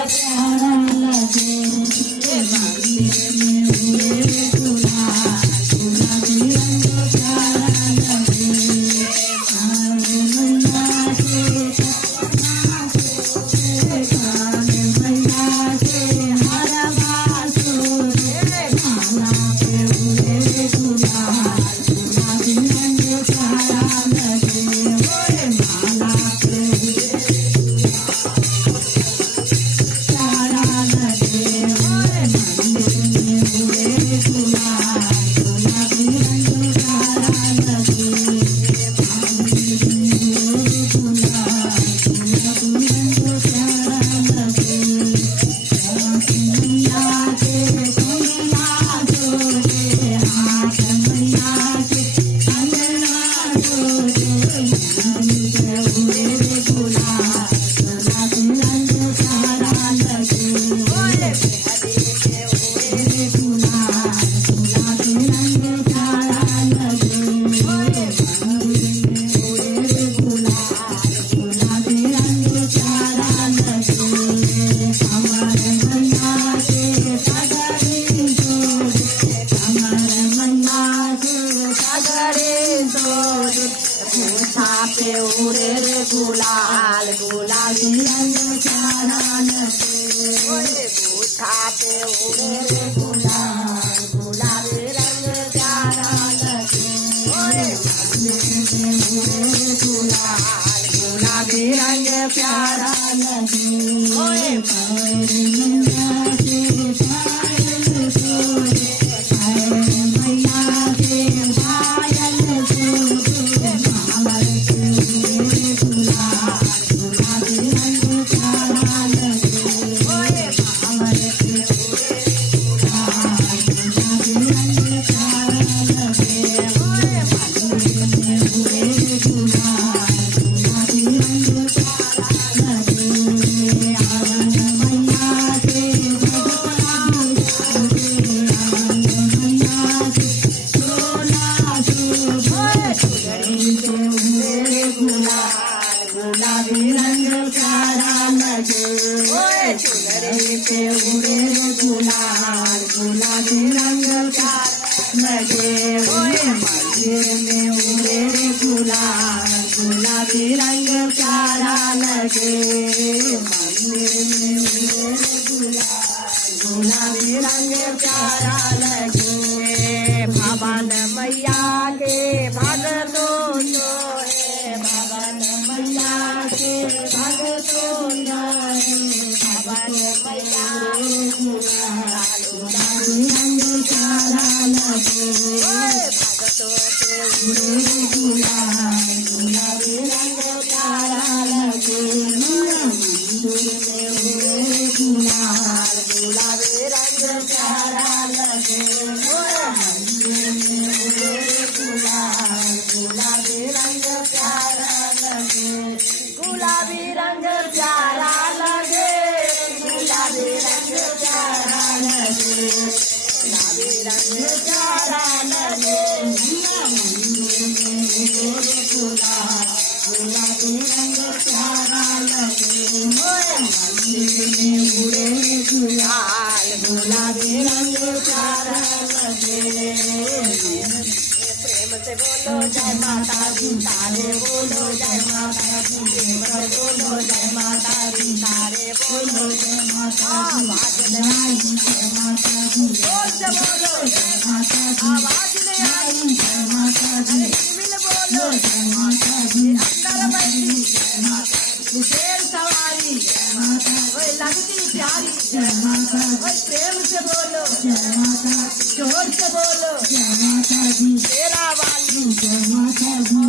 प्यारा लगे मंदिर में उड़े गुलाल गुलाबी रंग प्यारा लगे मैया से काने मैया से हरा बांसुरी माला पे उड़े गुलाल गुलाबी रंग प्यारा लगे माला पे उड़े प्यारा लगे मंदिर में उड़े गुलाल गुलाबी रंग प्यारा लगे मंदिर में उड़े गुलाल गुलाबी रंग प्यारा लगे मैया के कुंडला जोड़े हाथ मैया के अंगना जोड़े मंदिर में उड़े गुलाल गुलाबी रंग प्यारा लगे उड़े गुलाल गुलाबी रंग प्यारा लगे मंदिर में उड़े गुलाल गुलाबी रंग प्यारा लगे कमर मैया के पगड़ी जोड़े कमर मैया के पगड़ी जोड़े पूछा पे उड़े गुलाल गुलाबी रंग प्यारा लगे पूछा पे उड़े गुलाल गुलाबी रंग प्यारा लगे मंदिर में उड़े गुलाल गुलाबी रंग प्यारा लगे मैया के पायल जोड़े मैया के पायल जोड़े मामर पे उड़े गुलाल गुलाबी रंग प्यारा लगे मामर पे उड़े गुलाल गुलाबी रंग प्यारा लगे मंदिर में उड़े गुलाल गुलाबी रंग प्यारा लगे आंगन मैया के भगवान जोड़े आंगन मैया के सोना जोड़े फुलड़ी पे उड़े गुलाल गुलाबी रंग प्यारा लगे फुलड़ी पे उड़े गुलाल गुलाबी रंग प्यारा लगे मंदिर में उड़े गुलाल गुलाबी रंग प्यारा लगे मंदिर में उड़े गुलाल गुलाबी रंग प्यारा लगे भवन मैया के भगतों जोड़े भवन मैया के भगतों जोड़े भवन मैया गुलाल गुलाबी रंग प्यारा लगे भगतों पे उड़े गुलाल गुलाबी रंग प्यारा लगे मंदिर में उड़े गुलाल गुलाबी रंग प्यारा लगे मंदिर में उड़े गुलाल गुलाबी रंग प्यारा लगे गुलाबी रंग प्यारा लगे गुलाबी रंग प्यारा लगे गुलाबी रंग प्यारा लगे मंदिर में उड़े गुलाल गुलाबी रंग प्यारा लगे मंदिर में उड़े गुलाल गुलाबी रंग प्यारा लगे प्रेम से बोलो जय माता दी तारे बोलो जय माता दी प्रेम से बोलो जय माता दी तारे बोलो जय माता दी आवाज नहीं आई जय माता दी जोर से बोलो जय माता दी आवाज नहीं आई जय माता दी मिल बोलो जय माता दी अंदर बैठी जय माता दी शेर सवारी जय माता ओए लगती प्यारी जय माता ओए प्रेम से बोलो जय माता जोर से बोलो जय माता दी शेरा वाली जय माता दी